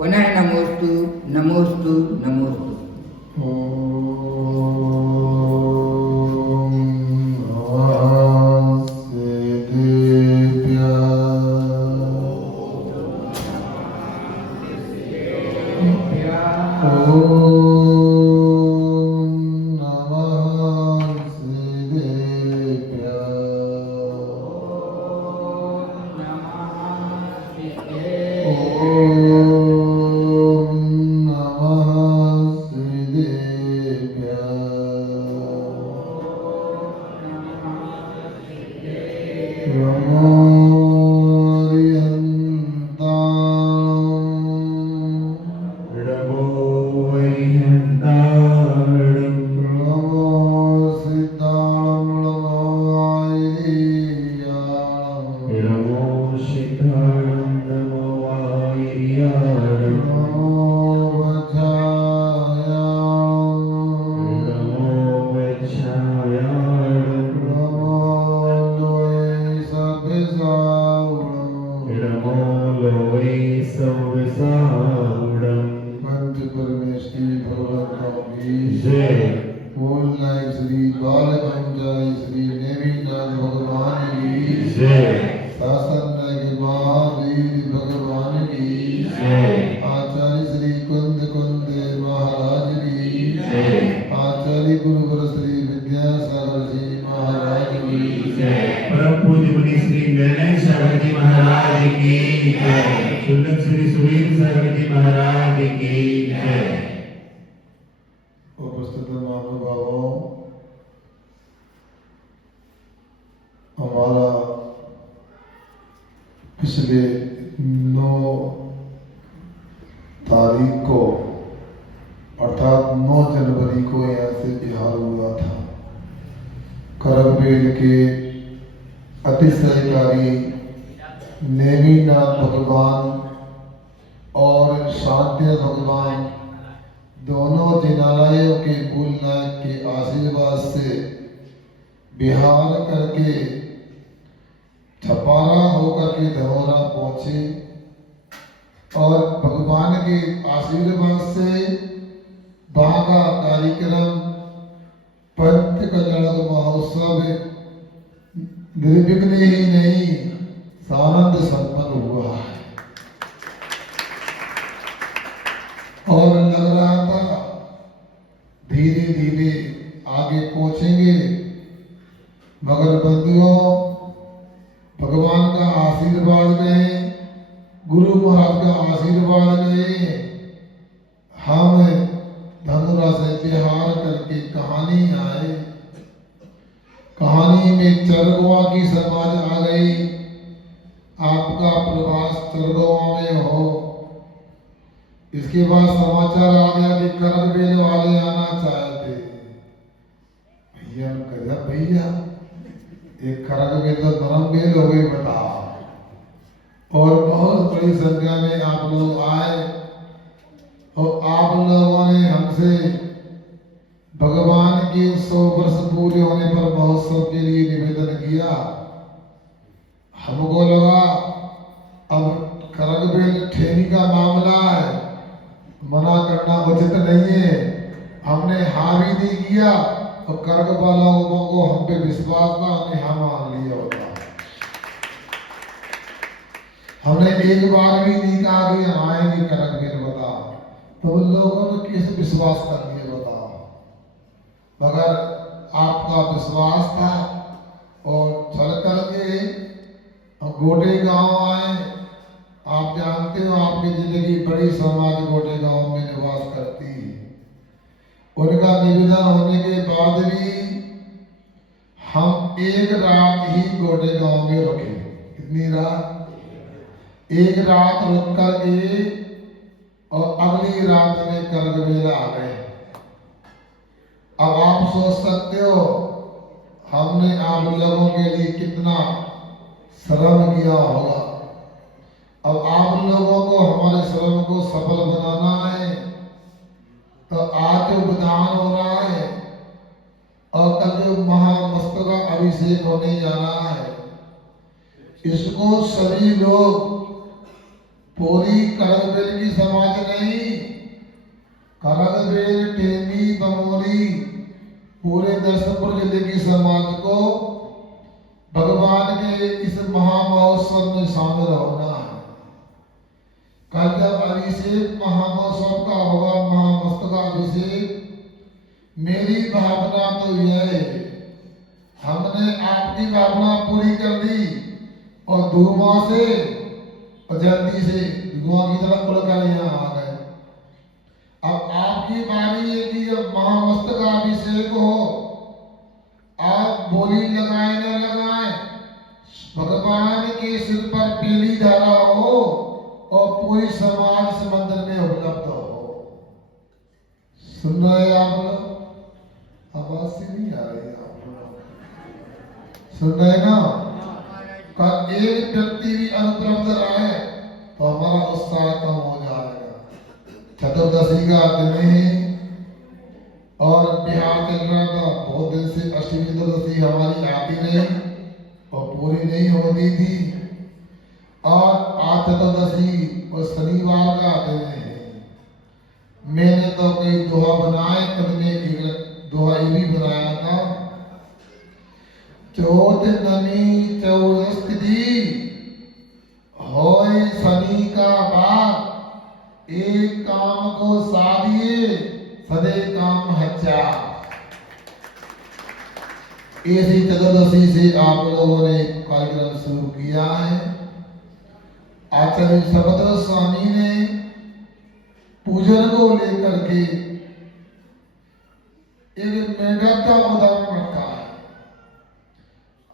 पुनः नमोस्तु नमोस्तु नमोस्तु। पिछले 9 तारीख को अर्थात 9 जनवरी को यहाँ से बिहार हुआ था। करबेल के अतिशयकारी नेमिनाथ भगवान और शांति भगवान दोनों जिनालयों के मूलनायक के आशीर्वाद से बिहार करके छपारा होकर के धरोहरा पहुंचे और भगवान के आशीर्वाद से वहां का कार्यक्रम पंच कल्याण महोत्सव निर्विघ्न ही नहीं सानंद संपन्न हुआ है। और लग रहा था धीरे धीरे आगे पहुंचेंगे, मगर बंदियों भगवान का आशीर्वाद गए, गुरु महाराज का आशीर्वाद गए। हम धनुरा से बिहार करके कहानी आए, कहानी में चरगवा की समाज आ गई। आपका प्रवास चरगवा में हो। इसके बाद समाचार आ गया कि करबेल वाले आना चाहते। भैया गजब भैया, एक करबेल तो धर्म बेल हो गई बताओ। और बहुत बड़ी संख्या में आप लोग आए और आप लोगों ने हमसे भगवान के 100 वर्ष पूरे होने पर महोत्सव के लिए निवेदन किया। हमको लगा अब करबेल ठेनी का मामला है, मना करना उचित नहीं है। हमने हाँ भी नहीं किया और कर्क वालों को हम पे विश्वास था, हमने हाँ मान लिया होता। हमने एक बार भी नहीं कहा कि हम आएंगे करबेल बताओ, तो उन लोगों ने किस विश्वास कर लिया बताओ। मगर आपका विश्वास था और चल करके हम गोटे गांव आए। आप जानते हो आपकी जिले की बड़ी समाज गोटे गांव में निवास करती है। उनका निवेदन होने के बाद भी हम एक रात ही गोटे गांव में रुके। कितनी रात? एक रात रुक करके और अगली रात में करबेल आ गए। अब आप सोच सकते हो हमने आप लोगों के लिए कितना श्रम किया होगा। अब आप लोगों को हमारे श्रम को सफल बनाना है, तो आज जो विधान हो रहा है और कल जो महामस्तक अभिषेक होने जा रहा है, इसको सभी लोग पूरी करगबेल की समाज नहीं, करगबेल टेमी बमोरी पूरे दर्शनपुर जिले की समाज को भगवान के इस महामहोत्सव में शामिल होना है। कल जब अभिषेक महामहोत्सव का होगा, महामस्तकाभिषेक, मेरी भावना तो यह है, हमने आपकी भावना पूरी कर दी और धुआं से और जल्दी से धुआं की तरफ उड़कर यहाँ आ गए। अब आपकी बारी है कि जब महामस्तकाभिषेक हो, आप बोली लगाए न लगाए, भगवान के सिर पर पीली धारा हो और पूरी समाज इस मंदिर में उपलब्ध हो। सुन रहे आप लोग? आवाज से नहीं आ रही आप लोग? सुन रहे ना? का एक व्यक्ति भी अनुपलब्ध रहे तो हमारा उत्साह कम हो जाएगा। चतुर्दशी का दिन है और बिहार चल रहा था, बहुत दिन से अष्टमी चतुर्दशी हमारी आती नहीं और पूरी नहीं होती थी, और आज चतुर्दशी और शनिवार का दिन है। मैंने तो कई दोहा बनाए, कभी एक दोहा ये भी बनाया था, चौथ नमी चौदस्ती होय शनि का बाप, एक काम को साधिए सदे काम हच्चा। ऐसी चतुर्दशी से आप लोगों ने कार्यक्रम शुरू किया है। आचार्य सभद्र स्वामी ने पूजन को लेकर के एक मेढक का उदाहरण रखा है।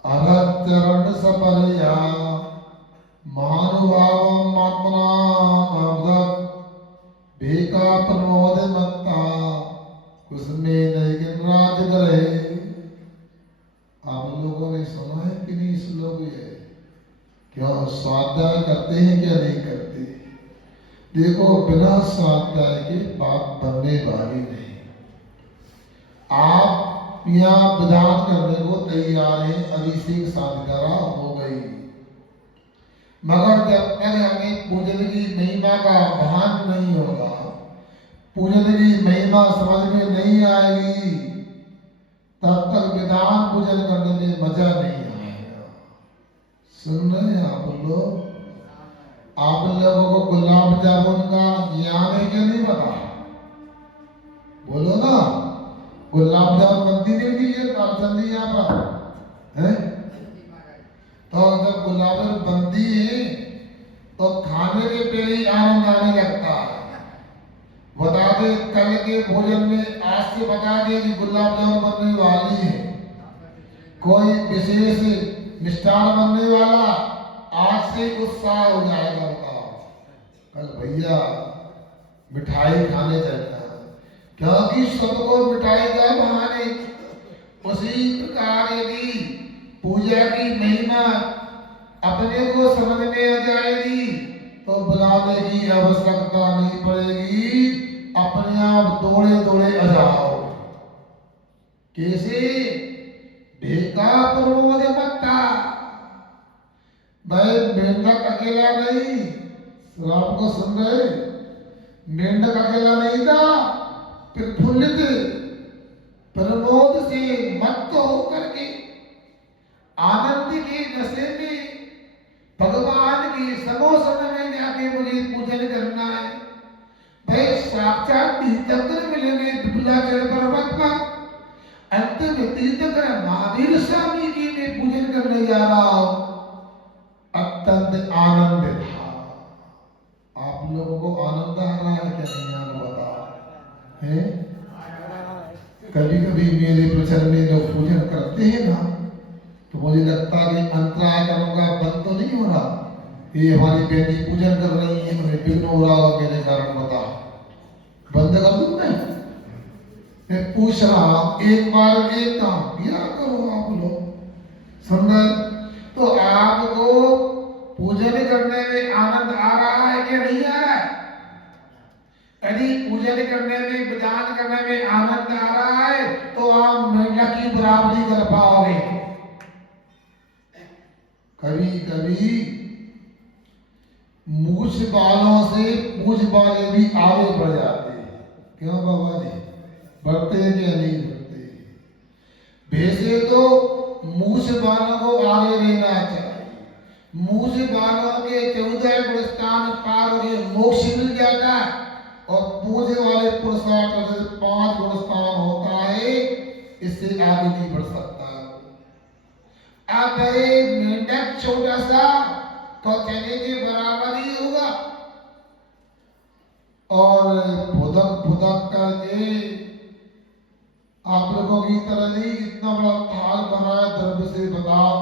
अरहत चरण सपरया महानुभावम आत्मना भेका प्रमोद मत्ता उसमें नैगिन राज करे। आप लोगों ने सुना है कि नहीं श्लोक ये? क्या स्वाध्याय करते हैं क्या नहीं करते? देखो, बिना स्वाध्याय के बात बनने वाली नहीं। आप यहाँ विधान करने को तैयार हैं, अभिषेक साधकरा हो गई, मगर जब तक हमें पूजन की महिमा का भान नहीं होगा, पूजन की महिमा समझ में नहीं आएगी, तब तक विधान पूजन करने में मजा नहीं आएगा। सुन रहे हैं आप लोग? आप लोगों को गुलाब जामुन का ज्ञान है क्या नहीं पता? बोलो ना। गुलाब जामुन बनती नहीं थी ये कालचंदी यहाँ पर है? तो जब गुलाब जामुन बनती है तो खाने के पहले ही आनंद आने लगता है। बता दे कल के भोजन में आज से बता दे कि गुलाब जामुन बनने वाली है, कोई विशेष मिष्ठान बनने वाला, आज से उत्साह हो जाएगा। बताओ कल भैया मिठाई खाने चलता है, क्योंकि सबको मिठाई का बहाने। उसी प्रकार यदि पूजा की महिमा अपने को समझ में आ जाएगी तो बुलाने की आवश्यकता नहीं पड़ेगी, अपने आप दौड़े दौड़े आ जाओ। कैसे? भेका प्रमोद मत्ता। भाई मेंढक अकेला नहीं, राम को सुन रहे? मेंढक अकेला नहीं था, प्रफुल्लित प्रमोद से मत्त होकर के आनंद के नशे में भगवान के समोसन में जाके मुझे पूजन करना है। भाई साक्षात तीर्थंकर मिलेंगे विपुलाचल पर्वत पर, अंत में तीर्थंकर महावीर स्वामी की मैं पूजन करने जा रहा हूं। अत्यंत आनंद था। आप लोगों को आनंद आ रहा है क्या नहीं आ रहा बताओ? है? कभी कभी मेरे प्रचर में लोग पूजन करते हैं ना, तो मुझे लगता है कि अंतराय करूंगा, बंद तो नहीं हो रहा। ये हमारी बेटी पूजन कर रही है, मुझे विघ्न हो रहा होगा मेरे कारण, बता बंद कर दूं मैं पूछ रहा हूं, एक बार एक काम किया करो आप लोग। सुन रहे? तो आपको पूजन करने में आनंद आ रहा है कि नहीं आ रहा है? यदि पूजन करने में, विधान करने में आनंद आ रहा है तो आप मेंढक की बराबरी कर पाओगे। कभी कभी मूछ बालों से पूछ वाले भी आगे बढ़ जाते हैं। क्यों बाबा जी, बढ़ते हैं क्या नहीं बढ़ते? वैसे तो मूछ बालों को आगे रहना चाहिए। मूछ बालों के 14 पुरस्कार पार हो गए, मोक्ष मिल जाता है। और पूछे वाले पुरुषार्थ से 5 पुरस्कार होता है, इससे आगे नहीं बढ़ सकता। अब मेंढक छोटा सा तो चने के बराबर ही होगा, और फुदक फुदक करके आप लोगों की तरह नहीं इतना बड़ा थाल बनाया द्रव्य से, बताओ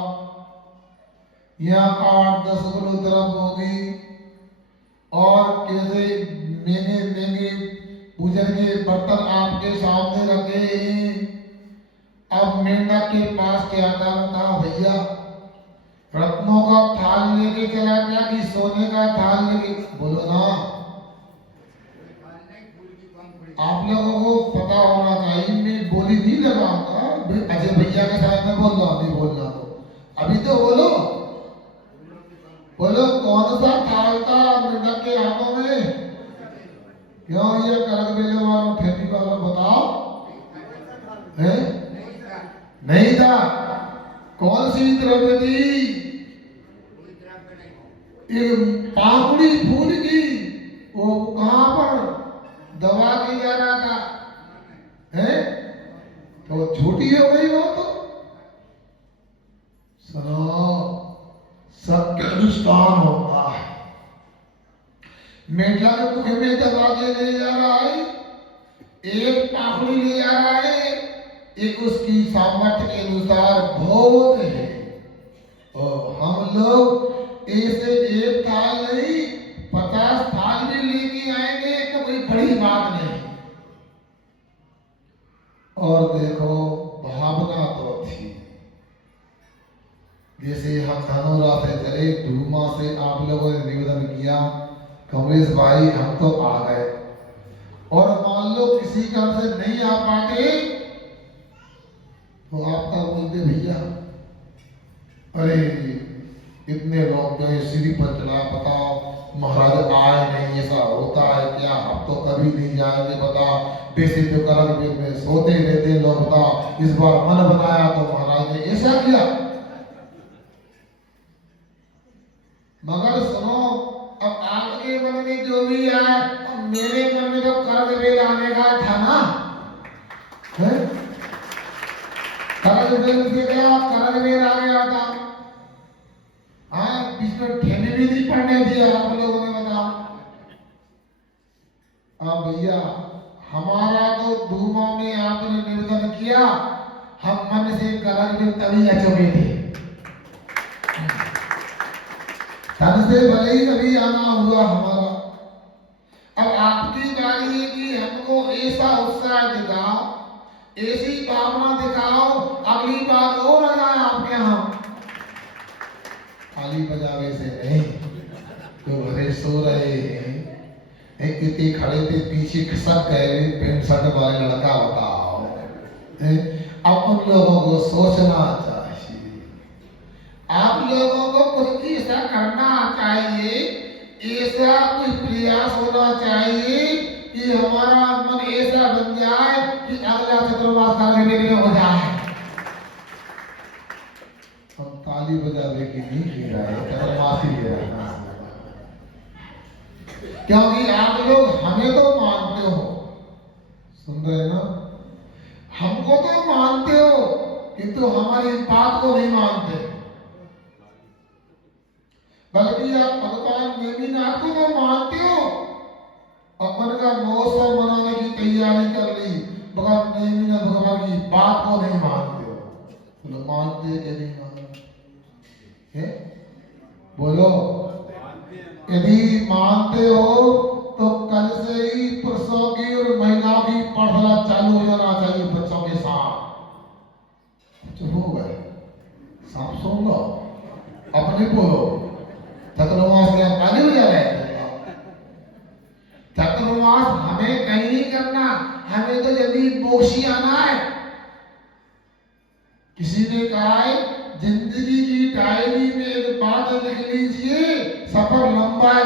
यहाँ 8-10 किलो द्रव्य होगी, और कैसे महंगे महंगे पूजन के बर्तन आपके सामने रखे हैं। अब मेंढक के पास क्या था बताओ भैया? रत्नों का थाल लेके चला गया कि सोने का थाल लेके? बोलो ना, आप लोगों को पता होना चाहिए। मैं बोली नहीं लगाऊंगा, अजय भैया के साथ में बोल रहा, नहीं बोलना तो अभी तो बोलो बोलो, कौन सा थाल था मेंढक के हाथों में? क्यों ये करक बेले वालों ठेकी वालों बताओ, है? नहीं था। कौन सी द्रव्य थी? एक पापड़ी फूल की, वो कहां पर दबा के जा रहा था, है? तो छोटी हो गई वो तो। सुनो, सत्य अनुष्ठान होता है। मेढला के मुख में दबा के ले जा रहा है, एक पापड़ी ले जा रहा है, एक उसकी सामर्थ्य के अनुसार भोग है। और हम लोग ऐसे एक थाल नहीं 50 थाल भी लेके आएंगे तो कोई बड़ी बात नहीं। और देखो भावना तो थी, जैसे हम धनोरा से चले, धूमा से आप लोगों ने निवेदन किया, कमलेश भाई हम तो आ गए, और मान लो किसी कारण से नहीं आ पाते तो आपका बोलते भैया अरे इतने लोग गए सीढ़ी पर चला, बताओ महाराज आए नहीं, ऐसा होता है क्या? अब तो कभी नहीं जाएंगे, बताओ वैसे तो करक में सोते रहते लोग, बताओ इस बार मन बनाया तो महाराज ने ऐसा किया। मगर सुनो, अब आपके मन में जो भी आए, मेरे मन में तो कर्ज बेल आने का था ना, है? कर्ज बेल से गया, कर्ज बेल आ गया था। हाँ, बीच में ठेली भी नहीं पड़ने दिया आप लोगों ने, बताओ। अब भैया हमारा तो धूमा में आपने निवेदन किया, हम मन से कर्ज बेल तभी आ चुके थे, तन से भले ही कभी आना हुआ हमारा। अब आपकी बारी है कि हमको ऐसा उत्साह दिखाओ, ऐसी भावना दिखाओ, अगली बार और आ जाए आपके यहाँ। ताली बजावे से नहीं, तो भरे सो रहे हैं, एक कितने खड़े थे पीछे खसक गए, पेंट शर्ट वाले लड़का, बताओ। अब उन लोगों को सोचना चाहिए, आप लोगों को कुछ ऐसा करना चाहिए, ऐसा कोई प्रयास होना चाहिए कि हमारा मन ऐसा बन जाए कि अगला चतुर्मास करने के लिए हो जाए। हम ताली बजावे की नहीं कह रहे, चतुर्मास ही कह रहे, क्योंकि आप लोग हमें तो मानते हो, सुन रहे ना, हमको तो मानते हो किंतु हमारी बात को नहीं मानते, बल्कि आप भगवान नेमिनाथ को तो मानते हो, अपन का महोत्सव मनाने की तैयारी कर ली, भगवान नेमिनाथ भगवान की बात को नहीं मानते हो। बोलो मानते कि नहीं मानते? बोलो, यदि मानते हो तो कल से ही पुरुषों की और महिलाओं की पाठशाला चालू हो जाना चाहिए बच्चों के साथ। चुप हो गए, सांप सुन लो, अपने बोलो। चतुर्मास के हम ताली बजा रहे हैं। चतुर्मास हमें कहीं नहीं करना, हमें तो यदि मोक्ष ही आना है। किसी ने कहा है जिंदगी की डायरी में एक बात लिख लीजिए, सफर लंबा है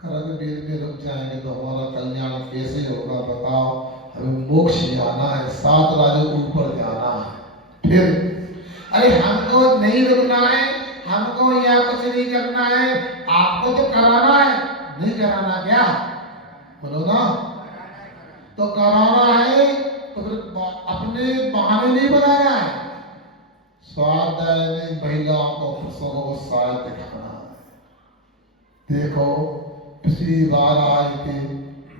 खरग वेद में रुक जाएंगे तो हमारा कल्याण कैसे होगा बताओ। हमें मोक्ष जाना है, 7 राज्यों ऊपर जाना है। फिर अरे हमको नहीं रुकना है, हमको यहाँ कुछ नहीं करना है, आपको तो कराना है। नहीं कराना क्या बोलो ना, तो कराना है तो फिर अपने बहाने नहीं बनाना है। स्वाध्याय में महिलाओं को पुरुषों को उत्साह दिखाना है। देखो पिछली बार आए थे,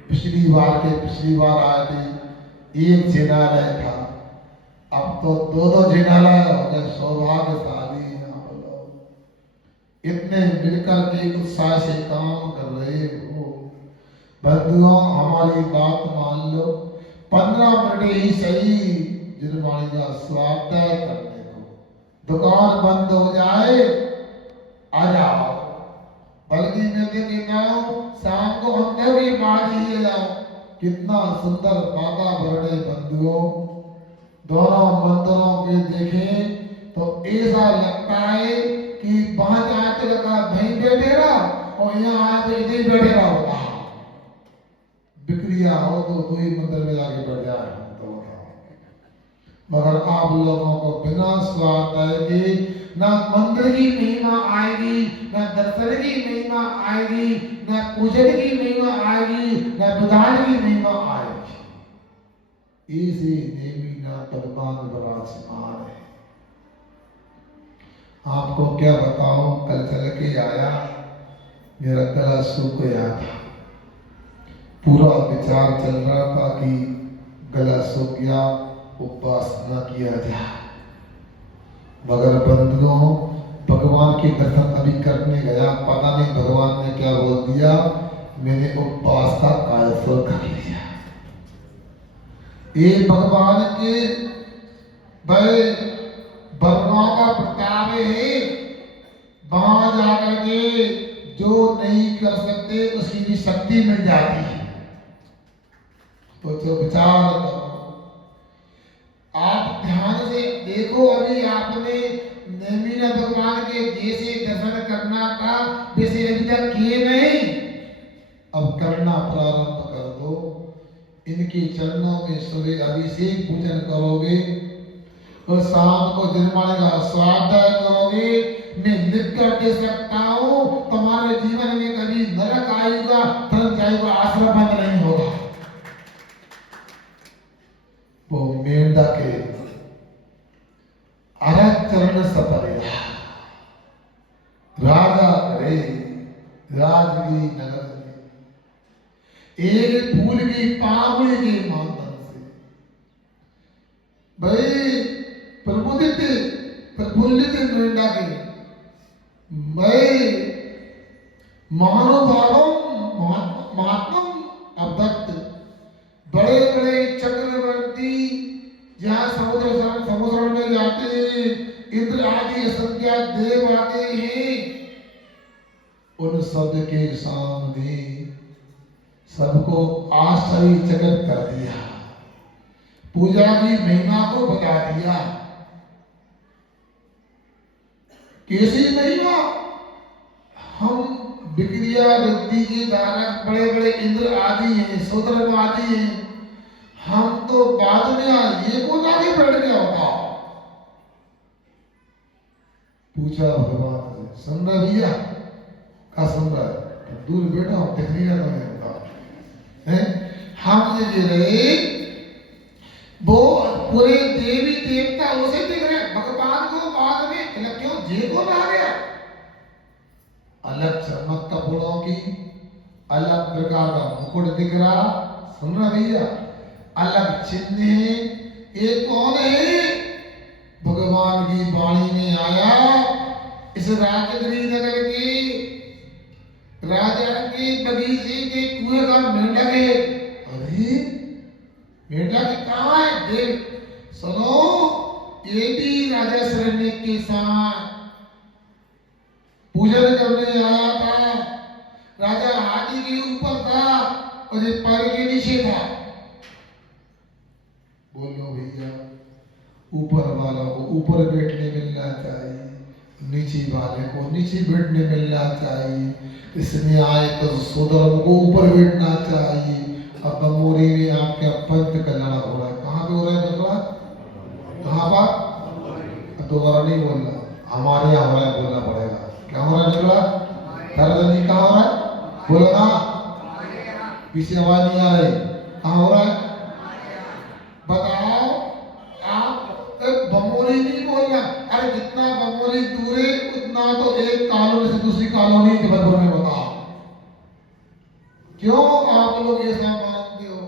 पिछली बार आए थे, एक जिनालय था, अब तो 2 जिनालय हो गए। सौभाग्यशाली हैं आप लोग, इतने मिलकर के उत्साह से काम कर रहे हो। बंधुओं हमारी बात मान लो, 15 मिनट ही सही जिनवाणी का स्वाध्याय करने को। दुकान बंद हो जाए आ जाओ, बल्कि मैं कहता हूँ शाम को हम भी बाढ़ ही जाओ। कितना सुंदर वातावरण है बंधुओं। दोनों मंदिरों के देखें तो ऐसा लगता है कि वहां जाए तो लगा वहीं बैठे रहो और यहाँ आए तो इधर बैठे रहो। बिक्रिया हो तो 2 ही मंदिर में जाके बैठ जाए तो। मगर आप लोगों को बिना स्वाध्याय के ना मंदिर की महिमा आएगी, ना दर्शन की महिमा आएगी, ना पूजन की महिमा आएगी, ना विधान की महिमा आएगी। इसी देवी ना भगवान विराजमान है। आपको क्या बताऊं, कल चल के आया, मेरा गला सूख गया था। पूरा विचार चल रहा था कि गला सूख गया, उपवास न किया जाए। मगर बंधुओं भगवान के दर्शन अभी करने गया, पता नहीं भगवान ने क्या बोल दिया, मैंने उपवास का कायफल कर लिया। ये भगवान के भाई वर्णों का प्रताप है। वहां जाकर के जो नहीं कर सकते उसकी भी शक्ति मिल जाती है। तो जो विचार करो, आप ध्यान से देखो, अभी आपने नेमीना भगवान के जैसे दर्शन करना था वैसे अभी तक किए नहीं, अब करना प्रारंभ कर दो। इनके चरणों में सुबह अभिषेक पूजन करोगे और शाम को निर्माण का स्वाध्याय करोगे। मैं लिख कर दे सकता हूँ तुम्हारे जीवन में कभी नरक आएगा, धर्म जाएगा, आश्रम बंद नहीं होगा। वो मेंढा के अरग चरण सपरिया राजा करे राजगी नगर में, एक फूल की पावड़ी के माध्यम से भाई प्रफुल्लित मेंढा के मैं महानुभावम महात्मम अवदत्त, बड़े बड़े चक्रवर्ती जहाँ समुद्र में जाते हैं, इंद्र आदि असंख्य देव आते हैं, उन सब के सामने सबको आश्चर्यचकित कर दिया, पूजा की महिमा को बता दिया। कैसी महिमा? हम विक्रिया वृद्धि के धारक बड़े बड़े इंद्र आदि हैं, शूद्र आदि हैं, हम तो बाद में ये कौन आगे बैठ गया होता? पूछा भगवान से, सुन रहा भैया? का सुन रहा है? दूर बैठा हूं, दिख नहीं रहा मैं है। हम ये रहे वो पूरे देवी देवता उसे दिख रहे, भगवान को बाद में क्यों जे को आ गया। अलग चमक कपड़ों की, अलग प्रकार का मुकुट दिख रहा, सुन रहा भैया? अलग चिन्ह है। ये कौन है? भगवान की वाणी में आया, इस राजगिरी नगर के राजा के बगीचे के कुएं का मेंढक है। अरे मेंढक कहाँ है? देख सुनो, ये भी राजा शरण्य के साथ पूजन करने आया था। राजा हाथी के ऊपर था और ये पैर के नीचे था। बोलो भैया, ऊपर वालों को ऊपर बैठने मिलना चाहिए, नीची वाले को नीचे बैठने मिलना चाहिए, इसमें आए तो सोदरों को ऊपर बैठना चाहिए। अब बमोरी में आपके पंथ का लड़ा हो रहा है, कहाँ पे हो रहा है बदला, कहाँ पर, दोबारा नहीं बोलना, हमारे यहाँ हो रहा है, बोलना पड़ेगा। क्या हो रहा है बदला, दर्द कहाँ हो रहा है, बोलो ना, पीछे आवाज नहीं आ रही, कहाँ हो रहा है, बताओ आप। बमोरी नहीं बोलना, अरे जितना बमोरी दूर है उतना तो एक कॉलोनी से दूसरी कॉलोनी जबलपुर में, बताओ क्यों आप लोग ये सब मानते हो।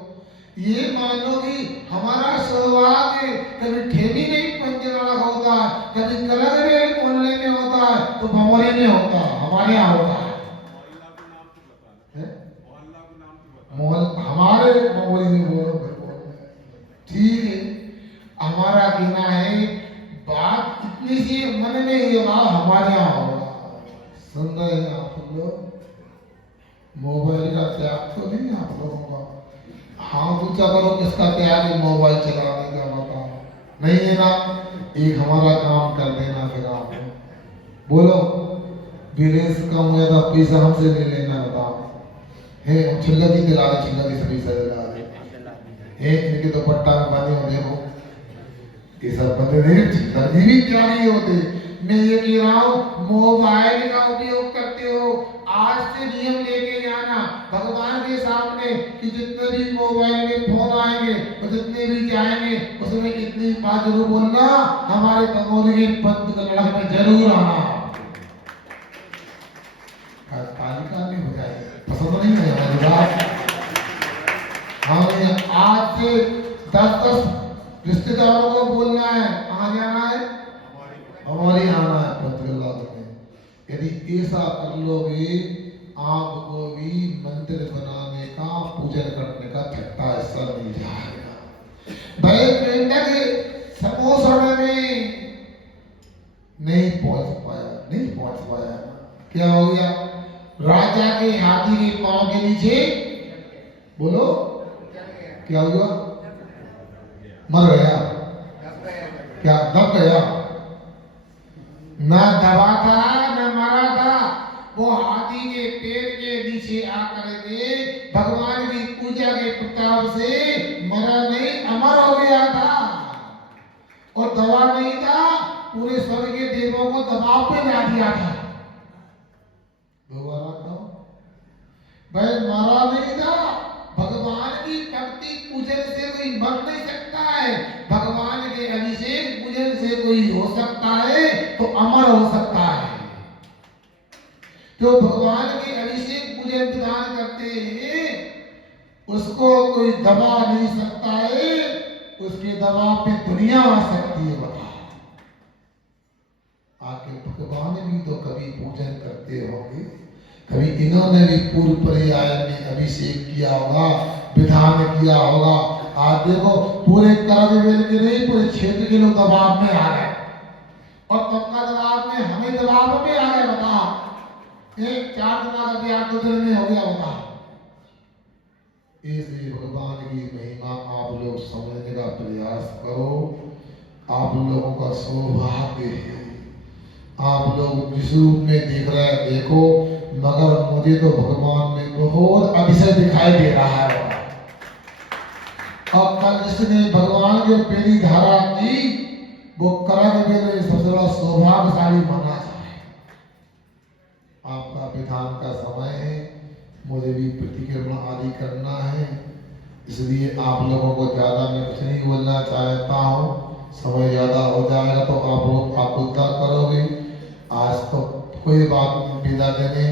ये मानो कि हमारा सौभाग्य कभी ठेली में पंचनाड़ा होता है, कभी कलर मोहल्ले में होता है, तो बमोरी में होता है, हमारे यहाँ होता है। मोहल हमारे बमोरी में बोलो, ठीक है। हमारा कहना है बात इतनी सी मन में ये बात हमारे यहाँ होगा। सुन रहे हैं आप लोग, मोबाइल का त्याग तो नहीं आप लोगों का, हाथ ऊंचा करो, किसका त्याग है मोबाइल चलाने का, बताओ, नहीं है ना। एक हमारा काम कर देना, फिर आप बोलो बैलेंस कम हुआ था, पैसा हमसे ले लेना, बताओ है, हम छिल्ला की दिला दे, छिल्ला की सभी से दिला दे, है इनके तो पट्टा में बने हो, देखो ये सब बंदे नहीं, दर्जी भी क्या नहीं होते। मैं ये कह रहा हूँ मोबाइल का उपयोग करते हो, आज से नियम लेके जाना भगवान के सामने कि जितने भी मोबाइल में फोन आएंगे और जितने भी जाएंगे उसमें इतनी बात जरूर बोलना, हमारे बमोरी के पंथ का लड़ाई में जरूर आना। तालिका नहीं हो जाएगी, पसंद नहीं है हमारी बात। हमें आज से 10-10 रिश्तेदारों को बोलना है, कहाँ जाना है, हमारे आना है पंचगल्ला में। यदि ऐसा कर लोगे, आपको भी मंदिर बनाने का, पूजन करने का छठा हिस्सा मिल जाएगा। भाई पेंडक समोसण में नहीं पहुंच पाया, क्या हो गया, राजा के हाथी के पांव के नीचे, बोलो क्या हुआ, मर गया, क्या दब गया, न दबा था न मरा था, वो हाथी के पेड़ के नीचे आकर के भगवान की पूजा के प्रताप से मरा नहीं, अमर हो गया था। और दबा नहीं था, पूरे स्वर्ग के देवों को दबाव पे ला दिया था। दोबारा कहो, भाई मरा नहीं था, भगवान की भक्ति पूजन से कोई मर नहीं सकता है, भगवान के अभिषेक पूजन से कोई हो सकता है तो अमर हो सकता है। तो भगवान के अभिषेक पूजन विधान करते हैं, उसको कोई दबा नहीं सकता है, उसके दबाव पे दुनिया आ सकती है, बता। आखिर भगवान भी तो कभी पूजन करते होंगे, कभी इन्होंने भी पूर्व पर्याय में अभिषेक किया होगा, विधान किया होगा। आज देखो पूरे करवेल के नहीं, पूरे क्षेत्र के लोग दबाव में आ गए, और तबका दबाव में, हमें दबाव में आ गए, बताओ, एक 4 दिन का भी 8 दिन में हो गया, बताओ। इसलिए भगवान की महिमा आप लोग समझने का प्रयास करो। आप लोगों का सौभाग्य है, आप लोग जिस रूप में देख रहे हैं देखो, मगर मुझे तो भगवान में बहुत अतिशय दिखाई दे रहा है। और कल जिसने भगवान के पेरी धारा की, वो करग में सबसे बड़ा सौभाग्यशाली माना जाए। आपका विधान का समय है, मुझे भी प्रतिक्रमण आदि करना है, इसलिए आप लोगों को ज्यादा मैं कुछ नहीं बोलना चाहता हूँ। समय ज्यादा हो जाएगा तो आप लोग आकुलता करोगे। आज तो कोई बात नहीं, विदा देने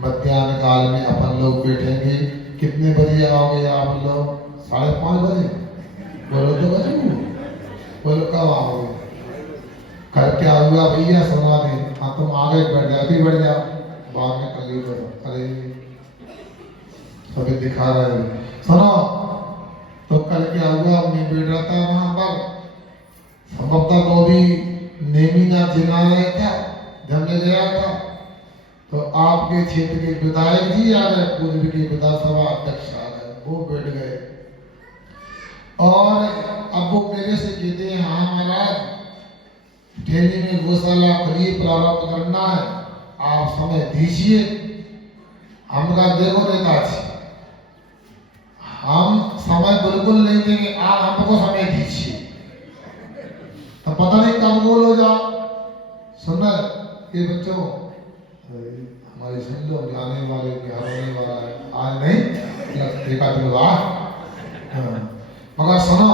मध्याह्न काल में अपन लोग बैठेंगे। कितने बजे आओगे आप लोग? 5:30 बजे? बोलो तो बजे, बोलो कब आओगे? कल क्या हुआ भैया, सुना दे। हाँ तुम आगे बैठ जाओ, बैठ जाओ, बाद में कल ही करो। अरे सभी दिखा रहे हैं, सुनो तो कल क्या हुआ, मैं बैठ रहा था वहां पर, संभवतः तो भी नेमीनाथ जिला रहे था, जब मैं गया था तो आपके क्षेत्र के विधायक जी आ गए, पूर्व के विधानसभा अध्यक्ष आ गए, वो बैठ गए। और अब वो मेरे से कहते हैं, हाँ महाराज ठेली में गौशाला खरीद प्रारंभ करना है, आप समय दीजिए। हम कहा देखो नेताजी, हम समय बिल्कुल नहीं देंगे, आप हमको समय दीजिए। तो पता नहीं कब गोल हो जाओ। सुनना ये बच्चों, हमारी सुन लो, आने वाले बिहार होने वाला है, आज नहीं एक आध बार। मगर सुनो,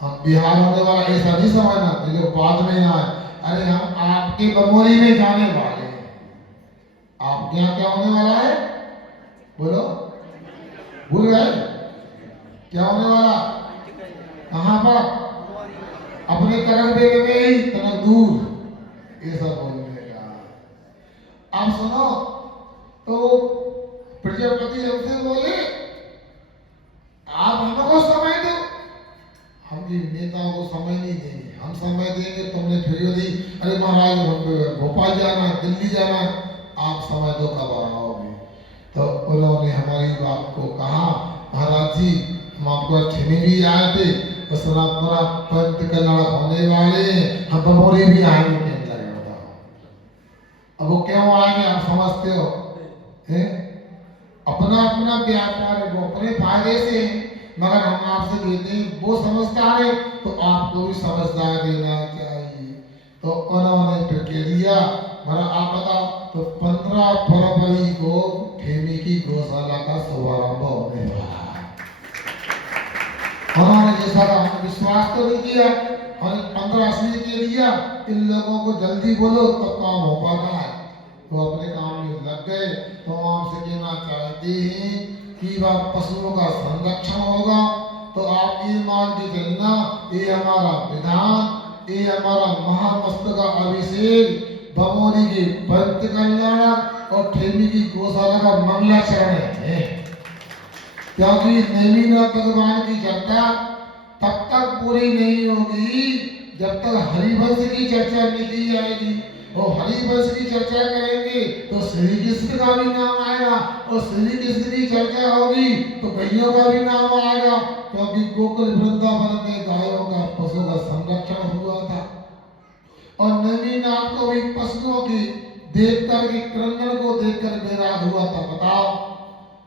हम बिहार होने वाला ऐसा नहीं समझना जो बाद में आए। अरे हम आपके बमोरी में जाने वाले हैं। आप क्या क्या होने वाला है बोलो, भूल गए क्या होने वाला? कहाँ पर? अपने कनक बेटे में ही, कनक दूर, ये सब बोलने का। आप सुनो, तो प्रजापति हमसे बोले आप हमको समय दो। हम भी नेताओं को समय नहीं देंगे, हम समय देंगे तुमने फिर यदि अरे महाराज भोपाल जाना, दिल्ली जाना, आप समय दो कब आओगे? तो उन्होंने हमारी बात को कहा, महाराज जी हम आपको ठेने भी आए थे, बस हमारा पंत कल्याण होने वाले, हम बमोरी भी आएंगे, क्या लगेगा? अब वो क्यों आएंगे आप समझते हो? अपना अपना व्यापार है, वो अपने फायदे से, मगर हम आपसे कहते हैं वो समझदार है तो आपको भी समझदार देना चाहिए। तो उन्होंने फिर कह दिया, मरा आप बताओ, तो 15 फरवरी को ठेमी की गौशाला का शुभारंभ होने वाला है। उन्होंने जैसा हमने विश्वास तो नहीं किया, और 15 असली के दिया, इन लोगों को जल्दी बोलो तब काम हो पाता है। तो अपने काम में लग गए। तो आपसे कहना चाहते हैं कि वह पशुओं का संरक्षण होगा, तो आप ये मान के चलना, ये हमारा विधान, ये हमारा महामस्तक का अभिषेक बमोरी के पंत कल्याण और ठेमी की गौशाला का मंगलाचरण है। क्योंकि नेमिनाथ भगवान की चर्चा तब तक पूरी नहीं होगी जब तक हरिवंश की चर्चा नहीं की जाएगी। और हरिवंश की चर्चा करेंगे तो श्री कृष्ण का भी नाम आएगा, और श्री कृष्ण की चर्चा होगी तो गैयों का भी नाम आएगा, क्योंकि गोकुल वृंदावन में गायों का पशुओं का संरक्षण हुआ था। और नेमिनाथ को भी पशुओं की देखकर के क्रंदन को देखकर वैराग हुआ था। बताओ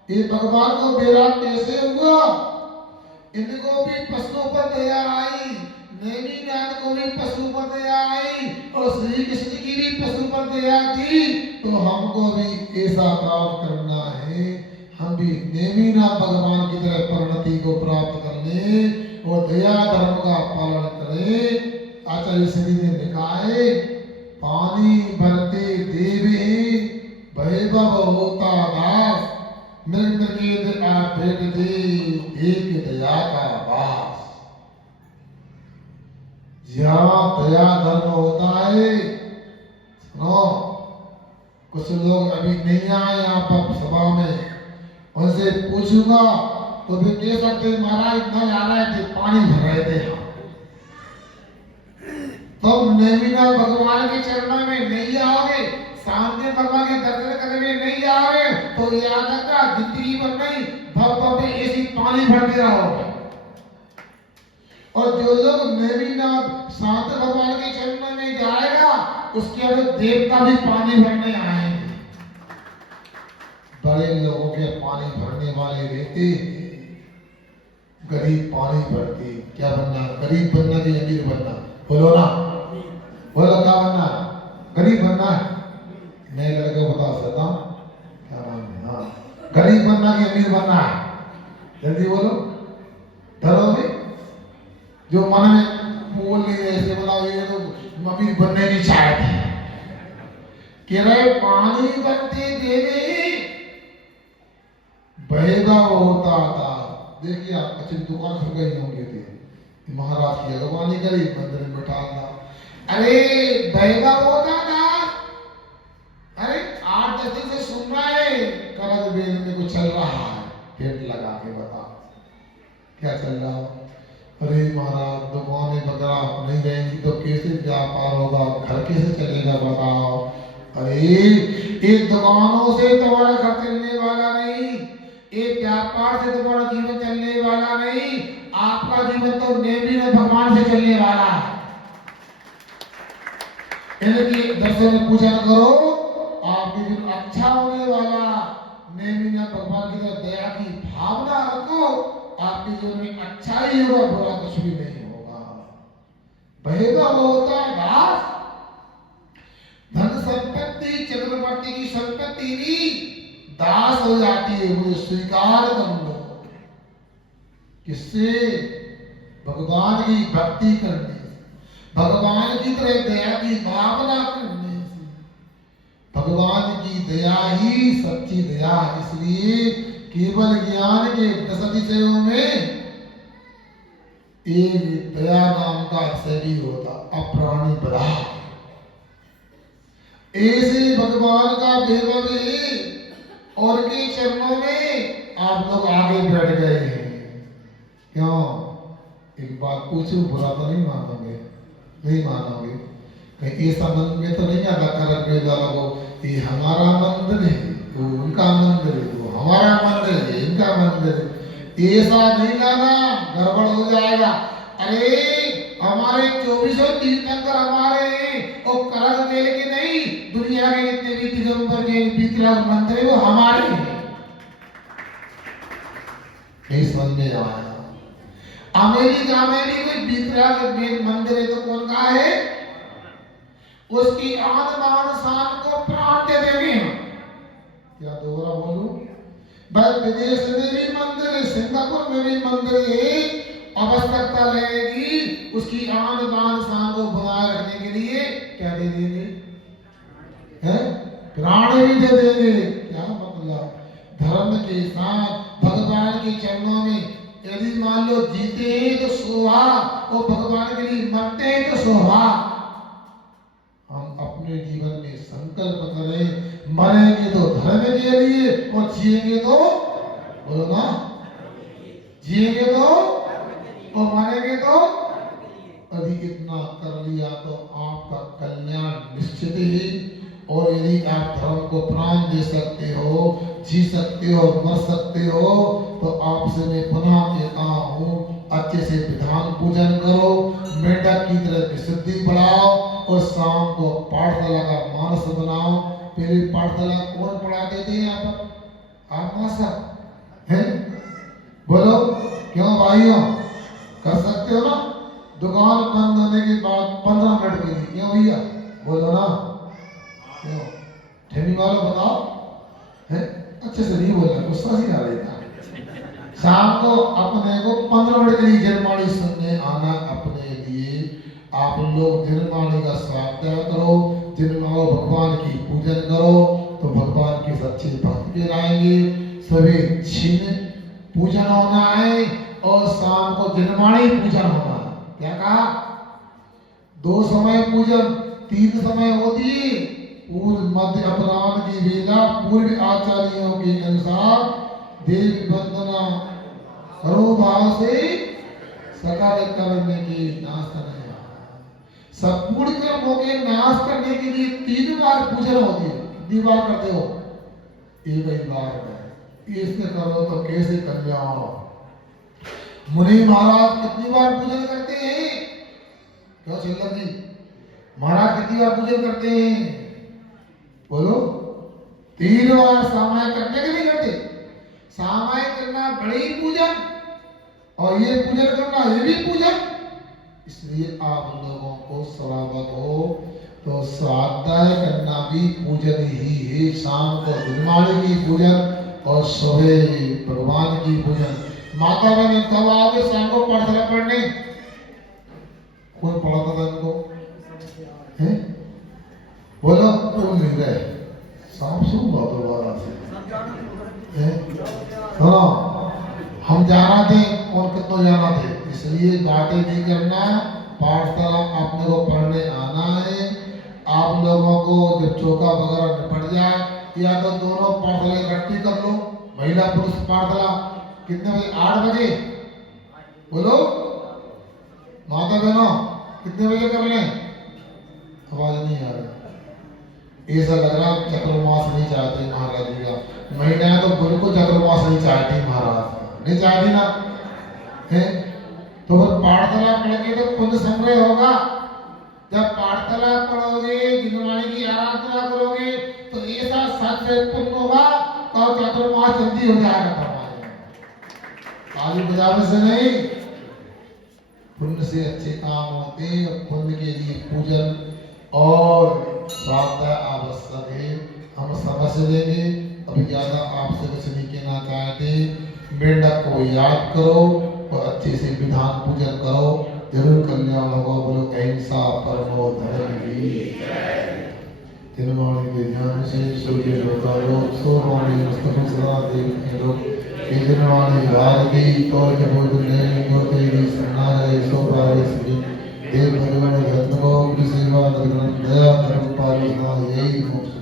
ये भगवान को वैराग कैसे हुआ? इनको भी पशुओं पर दया आई, नेमिनाथ को भी पशु पर दया आई, और श्री कृष्ण की भी पशु पर दया थी। तो हमको भी ऐसा काम करना है, हम भी नेमिनाथ भगवान की तरह परिणति को प्राप्त कर ले और दया धर्म का पालन करें। आचार्य श्री ने लिखा है, पानी भरते देवे वैभव होता दास, मृग मृगेंद्र आप भेट दे एक दया का वास। जहाँ दया धर्म होता है, सुनो, कुछ लोग अभी नहीं आए यहाँ पर सभा में, उनसे पूछूंगा तो भी कह सकते महाराज नल आ रहे थे, पानी भर रहे थे। तुम नेमिनाथ भगवान के चरणों में नहीं आओगे, सामने भगवान के दर्शन करने में नहीं आओगे, तो याद रखना जिंदगी भर नहीं भव में ऐसी पानी भरते रहोगे। और जो लोग नेमिनाथ शांत भगवान के चरणों में जाएगा, उसके आगे देवता भी पानी भरने आएंगे। बड़े लोगों के पानी भरने वाले रहते, गरीब पानी भरते। क्या बनना? गरीब बनना कि अमीर बनना? बोलो ना, बोलो क्या बनना? गरीब बनना है। नए लड़के बता सकता क्या नाम है? हाँ, गरीब बनना कि अमीर बनना है? जल्दी बोलो, डरोगे? जो मन में बोल नहीं रहे, ऐसे बताओ ये तो अमीर बनने की चाहते कह रहे, पानी भरते देवे वैभव होता था। देखिए आप अच्छी दुकान खुल गई होंगे थे, महाराज की अगवानी करी, मंदिर में बैठा था, अरे वैभव होता था। अरे 8-10 दिन से सुन रहा है करद वेद में कुछ चल रहा है, पेट लगा के बता क्या चल रहा है? अरे महाराज दुकानें वगैरह नहीं रहेंगी तो कैसे व्यापार होगा, घर कैसे चलेगा बताओ? अरे एक दुकानों से तुम्हारा घर चलने वाला नहीं, एक व्यापार से तुम्हारा जीवन चलने वाला नहीं, आपका जीवन तो नेमिनाथ भगवान से चलने वाला है। इनके दर्शन पूजन करो, आपके जीवन अच्छा होने वाला। नेमी भगवान की तरफ दया की भावना रखो, आपके जीवन में अच्छा ही होगा, बुरा कुछ भी नहीं होगा। बहेगा वो होता है घास, धन संपत्ति चक्रवर्ती की संपत्ति भी दास हो जाती है। मुझे स्वीकार कर लो। किससे? भगवान की भक्ति करने से, भगवान की तरह दया की भावना करने से। भगवान की दया ही सच्ची दया। इसलिए केवल ज्ञान के 10 विषयों में एक दया नाम का विषय भी होता, अप्राणी बला। ऐसे भगवान का वैभव है और के चरणों में आप लोग आगे बैठ गए हैं। क्यों? एक बात पूछूं, बुरा तो नहीं मानोगे? नहीं मानोगे? कहीं ऐसा मन में तो नहीं आता करक में वालों को ये हमारा मंदिर है, वो उनका मंदिर है, वो हमारा मंदिर है, इनका मंदिर है। ऐसा नहीं लाना, गड़बड़ हो जाएगा। अरे हमारे 24 तीर्थंकर हमारे हैं और करक मेल के नहीं, दुनिया के जितने भी दिगंबर के बीतराग मंदिर है वो हमारे हैं। नहीं समझ में आया? अमेरिका में भी कोई बीतराग मंदिर है तो कौन का है? उसकी आन बान शान को प्राण दे देंगे। क्या दोबारा बोलूं? भाई विदेश में भी मंदिर है, सिंगापुर में भी मंदिर है, आवश्यकता लगेगी उसकी आन बान शान को बनाए रखने के लिए क्या दे देंगे? है प्राण भी दे देंगे। क्या मतलब? धर्म के साथ भगवान के चरणों में यदि मान लो जीते हैं तो शोभा, और भगवान के लिए मरते हैं तो शोभा। हम अपने जीवन में संकल्प करें, मरेंगे तो धर्म के लिए और जिएंगे तो, बोलो ना, जिएंगे तो और मरेंगे तो। यदि इतना कर लिया तो आपका कल्याण निश्चित ही। और यदि आप धर्म को प्राण दे सकते हो, जी सकते हो, मर सकते हो, तो आपसे मैं पुनः कहता हूँ, अच्छे से विधान पूजन करो, मेंढक की तरह विशुद्धि बढ़ाओ और शाम को पाठशाला का मानस बनाओ। पहले पाठशाला कौन पढ़ाते थे यहाँ पर? आप मास्टर हैं? बोलो क्यों भाइयों? कर सकते हो ना? दुकान बंद होने के बाद 15 मिनट के लिए, क्यों भैया? बोलो ना, क्यों? ठेली वालों बताओ, है? अच्छे से नहीं बोलना, गुस्सा ही आ रहा है। शाम को अपने को 15 मिनट के लिए जनवाणी सुनने आना। अपने लिए आप लोग जनवाणी का स्वाध्याय करो, जनवाणी भगवान की पूजन करो तो भगवान की सच्ची भक्त कहलाएंगे। सभी छिन्न पूजन होना है और शाम को जनवाणी पूजन होना। क्या कहा? 2 समय पूजन, 3 समय होती है। पूर्व मध्य अपराह्न की वेला पूर्व आचार्यों के अनुसार देवी वंदना करो भाव से सकल कर्म के नाश करने, संपूर्ण कर्मों के नाश करने के लिए 3 बार पूजन होती है। कितनी बार करते हो? एक ही बार। इसने करो तो कैसे कल्याण हो। मुनि महाराज कितनी बार पूजन करते हैं? क्यों चिल्लर जी? महाराज कितनी बार पूजन करते हैं? बोलो। 3 बार। सामायिक करने के नहीं करते? सामायिक करना बड़ी पूजन और ये पूजन करना ये भी पूजन। इसलिए आप लोगों को सलामत हो तो स्वाध्याय करना भी पूजन ही है। शाम को गुरुवाणी की पूजन और सुबह भगवान की पूजन। माता बहन कब आओगे शाम को पाठशाला पढ़ने? कौन पढ़ाता था इनको? हैं? बोलो तुम नहीं गए। साफ सुन बात दोबारा से। हाँ हम जाना थे और कितना जाना थे, इसलिए बातें नहीं करना। पाठशाला अपने को पढ़ने आना है। आप लोगों को जब चौका वगैरह निपट जाए या तो दोनों पाठशाला इकट्ठी कर लो। महिला पुरुष पाठशाला कितने बजे? 8 बजे। बोलो माता बहनों कितने बजे कर लें? आवाज नहीं आ रही। ऐसा लग रहा चतुर्मास नहीं चाहते महाराज जी का। महिलाएं तो बिल्कुल चतुर्मास नहीं चाहती महाराज, नहीं चाहती ना है। तो फिर पाठशाला पढ़ के तो पुण्य संग्रह होगा। जब पाठशाला पढ़ोगे, दिनवाणी की आराधना करोगे तो ऐसा सच से उत्पन्न होगा तो चातुर्मास जल्दी हो जाएगा परमात्मा। ताली बजाने से नहीं, पुण्य से अच्छे काम होते हैं और पुण्य के लिए पूजन और श्राद्ध आवश्यक है। हम समझ लेंगे, अभी ज्यादा आपसे कुछ नहीं कहना चाहते। मेंढक को याद करो और अच्छे से विधान पूजन करो, जरूर कल्याण होगा। बोलो अहिंसा परमो धर्म की। तिरुमाणी के ज्ञान से सूर्य देवता लोग सोमाणी मस्तक सदा देव लोग तिरुमाणी भारती और जब ने को तेरी सन्नारे सो पारे सभी देव भगवान धर्म को सेवा करना दया धर्म पालना यही मोक्ष